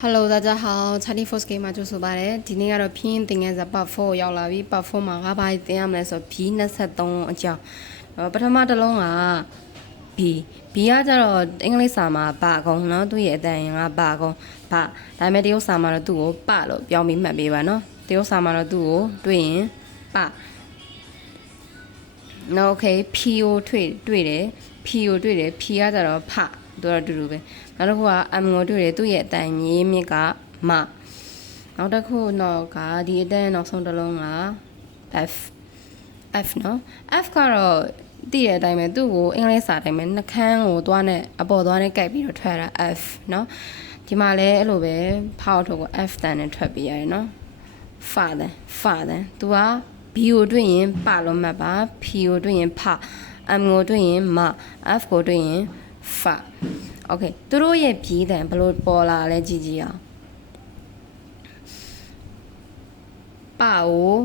Hello，大家好，Charlie Force 嘅嘛做數吧咧，今天嘅片定嘅就8 4ရောက်လာပြီ8 4မှာ5bàiတင်ရမယ်ဆို B23အကြောင်းပထမတစ်လုံးက B ကကျတော့အင်္ဂလိပ်စာမှာပါကုန်เนาะသူ့ရဲ့အတန်ရင်ကပါကုန်ပါဒါပေမဲ့တရုတ်စာမှာတော့သူ့ကိုပလို့ပြောင်းပြီးမှတ်ပေးပါเนาะတရုတ်စာမှာတော့သူ့ကိုတွေ့ရင်ပနော် okay P ကိုတွေ့တယ် P ကိုတွေ့တယ် P ကကျတော့ဖတို့တော့တူတူပဲနောက်တစ်ခုက M ကိုတွေ့တယ်သူ့ရဲ့အတန်မြေမြစ်ကမနောက်တစ်ခုတော့ကဒီအတန်နောက်ဆုံးတစ်လုံးက F နော် F ကတော့သိတဲ့အတိုင်းပဲသူ့ကိုအင်္ဂလိပ်စာအတိုင်းပဲနှခမ်းကိုသွားနဲ့အပေါ်သွားနဲ့ကြိုက်ပြီးတော့ထွက်ရတာ F နော်ဒီမှာလည်းအဲ့လိုပဲဖောက်ထုတ်ကို F တန်နဲ့ထွက်ပေးရတယ်နော်ဖာတယ်သူက B ကိုတွေ့ရင်ပလို့မှတ်ပါ P ကိုတွေ့ရင်ဖ M ကိုတွေ့ရင်မ F ကိုတွေ့ရင်ဖ Okay သူတို့ရဲ့ပြီးတန်ဘလို့ပေါ်လာလဲကြည့်ကြည့်အောင်ပကို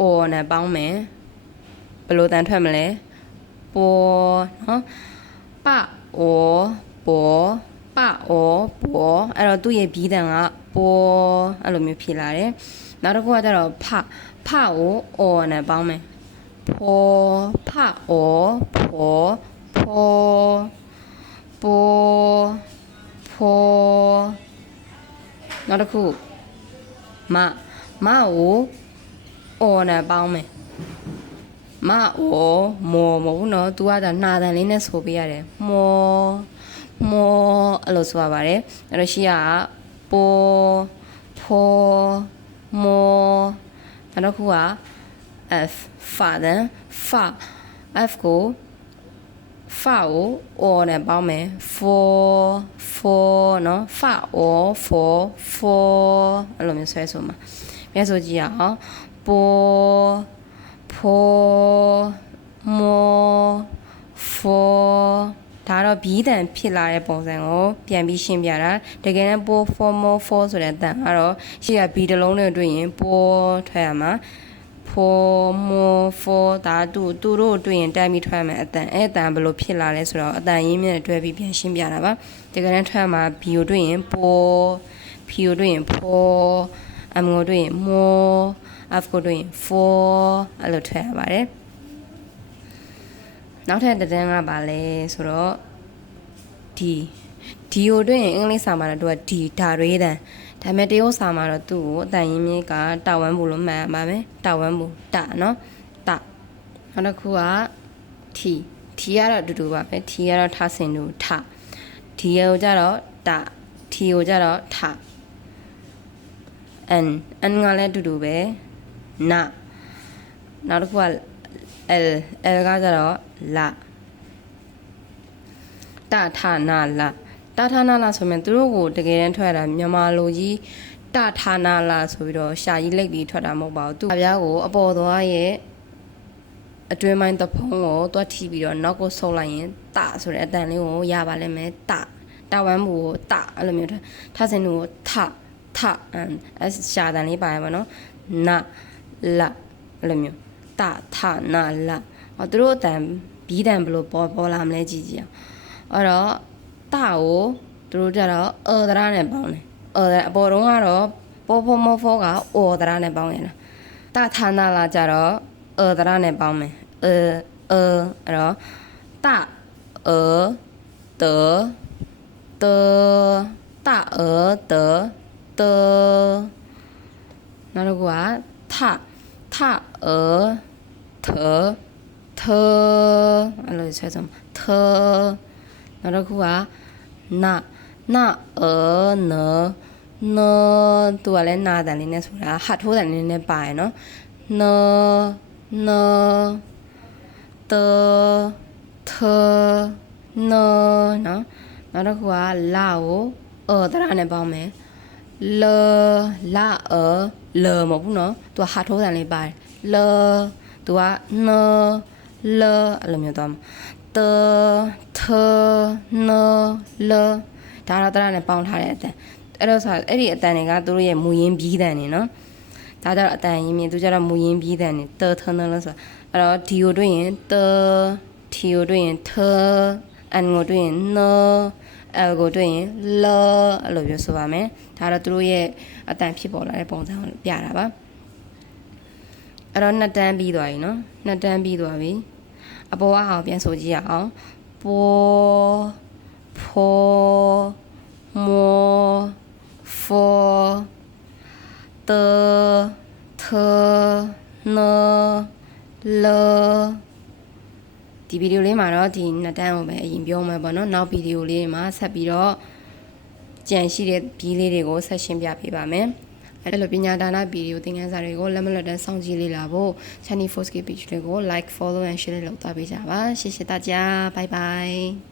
အော်နဲ့ပေါင်းမယ်ဘလို့တန်ထွက်မလဲပေါ်နော်ပအောပေါ်ပအောပေါ်အဲ့တော့သူ့ရဲ့ပြီးတန်ကပေါ်အဲ့လိုမျိုးဖြစ်လာတယ်နောက်တစ်ခုကကျတော့ဖကိုအော်နဲ့ပေါင်းမယ်ပေါ်ဖအောပေါ်နောက်တစ်ခုမကိုအော်နဲ့ပေါင်းမယ်မအော်မော်မဟုတ်နော် तू ကဒါနာတန်လေးနဲ့ဆိုပေးရတယ်မော်အဲ့လိုဆိုရပါတယ်အဲ့တော့ရှိကပေါ်ဖော်မော်နောက်တစ်ခုက F ဖာတယ်ဖ F ကိုအော်နဲ့ပေါင်းမယ် for နော်ဖအော် for အဲ့လိုမျိုးဆွဲဆိုမှာမြတ်ဆိုကြည့်ရအောင်ပေါ်ဖော်မော် for ဒါတော့ဘီးတန်ဖြစ်လာတဲ့ပုံစံကိုပြန်ပြီးရှင်းပြတာတကယ်တမ်းပေါ် for ဆိုတဲ့အတန်ကတော့ရှေ့ကဘီတစ်လုံးနဲ့တွေ့ရင်ပေါ်ထွက်ရမှာfor ဒါသူတို့တွေ့ရင်တက်ပြီးထွက်မယ်အတန်အဲ့အတန်ဘယ်လိုဖြစ်လာလဲဆိုတော့အတန်ရင်းမြစ်နဲ့တွဲပြီးပြန်ရှင်းပြတာပါတကယ်တမ်းထွက်မှာ B ကိုတွေ့ရင်ပေါ် P ကိုတွေ့ရင်ပေါ် M ကိုတွေ့ရင်မော F ကိုတွေ့ရင် for အဲ့လိုထွက်ရပါတယ်နောက်ထပ်တန်းကပါလဲဆိုတော့ D ကိုတွေ့ရင်အင်္ဂလိပ်စာမှာတော့သူက D ဒါရေးတန်ဒါပေမဲ့တရုတ်စာမှာတော့သူ့ကိုအတန်ရင်းမြစ်ကတာဝမ်းဘူးလို့မှတ်ရပါမယ်တာဝမ်းဘူးတနော်တနောက်တစ်ခုက T ကတော့အတူတူပါပဲ T ကတော့ထဆင်တူထ D ကိုကြတော့တ T ကိုကြတော့ထ N ကလည်းအတူတူပဲနနောက်တစ်ခုက L ကကြတော့လတထနာလတထနာလာဆိုရင်သူတို့ကိုတကယ်တမ်းထွက်တာမြန်မာလိုကြီးတထနာလာဆိုပြီးတော့ရှာကြီးလိပ်ပြီးထွက်တာမဟုတ်ပါဘူးသူအပြားကိုအပေါ်သွားရဲ့အတွင်းပိုင်းသဖုံးကိုတွားထိပြီးတော့နောက်ကိုဆုပ်လိုက်ရင်တဆိုတဲ့အတန်လေးကိုရပါလိမ့်မယ်တဝမ်းမူကိုတအဲ့လိုမျိုးထဆင်တူကိုထအရှာတန်လေးပါရပါတော့နလအဲ့လိုမျိုးတထနာလသူတို့အတန်ဘီးတန်ဘလို့ပေါ်လာမလဲကြည့်ကြည့်အောင်အဲ့တော့တကိုသူတို့ကြတော့အော်ဒရာနဲ့ပေါင်းတယ်အော်ဒရာအပေါ်တုံးကတော့ပေါ်မောဖောကအော်ဒရာနဲ့ပေါင်းရတာတဌာနာလာကြတော့အော်ဒရာနဲ့ပေါင်းမယ်အဲ့တော့တအော်တအော်တနောက်တစ်ခုကထအော်ထအဲ့လိုဆက်ဆုံးထနောက်တစ်ခုကနသူကလည်းနာတန်လေးနဲ့ဆိုတာဟတ်ထိုးတန်လေးနဲ့ပါရနော်နတထနော်နောက်တစ်ခုကလာကိုတရနဲ့ပေါင်းမယ်လမဟုတ်ဘူးနော်သူကဟတ်ထိုးတန်လေးပါတယ်သူကအဲ့လိုမျိုးသွားမှာတထဒါတော့တရနဲ့ပေါင်းထားတဲ့အတန်အဲ့တော့ဆိုအဲ့ဒီအတန်တွေကသူတို့ရဲ့မူရင်းပြီးတန်နေနော်ဒါကြတော့အတန်ရင်းမြစ်သူကြတော့မူရင်းပြီးတန်နေတထလို့ဆိုအဲ့တော့ D ကိုတွေ့ရင်T ကိုတွေ့ရင်ထ n ကိုတွေ့ရင် n l ကိုတွေ့ရင် l အဲ့လိုမျိုးဆိုပါမယ်ဒါတော့သူတို့ရဲ့အတန်ဖြစ်ပေါ်လာတဲ့ပုံစံကိုပြတာပါအဲ့တော့နှစ်တန်းပြီးသွားပြီနော်နှစ်တန်းပြီးသွားပြီအပေါ်ကဟာကိုပြန်ဆိုကြည့်ရအောင်ပေါ်ဖောမောဖောတထနလဒီဗီဒီယိုလေးမှာတော့ဒီနှစ်တန်းကိုပဲအရင်ပြောမှာပေါ့နော်နောက်ဗီဒီယိုလေးတွေမှာဆက်ပြီးတော့ကြံရှိတဲ့ဘီးလေးတွေကိုဆက်ရှင်းပြပေးပါမယ်အဲ့လိုပညာဒါနဗီဒီယိုသင်ခန်းစာတွေကိုလက်မလွတ်တမ်းစောင့်ကြည့်လေ့လာဖို့ Channel 4K page လေးကို like follow and share လုပ်သွားပေးကြပါ谢谢大家拜拜